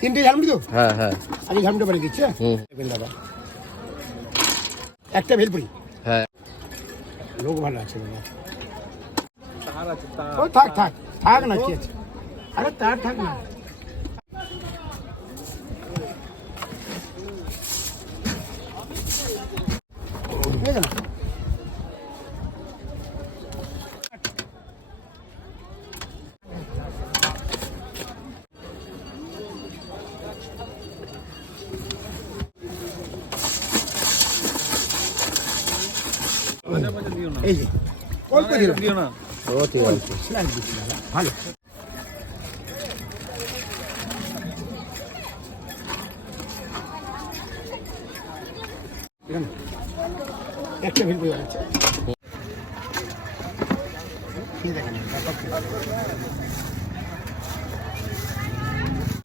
তিনটে ঝালমুড়ি তো? হ্যাঁ হ্যাঁ। আমি ঝালমুড়ি বানিয়ে দিচ্ছি। দাদা একটা ভেলপুরি। হ্যাঁ লোক ভালো আছে ও থাক থাক থাক না কি আছে, আরে তার থাক না। এই যে অল্প দিও না, ও ঠিক আছে। ভালো একটা ভেলপুরি আছে। ঠিক আছে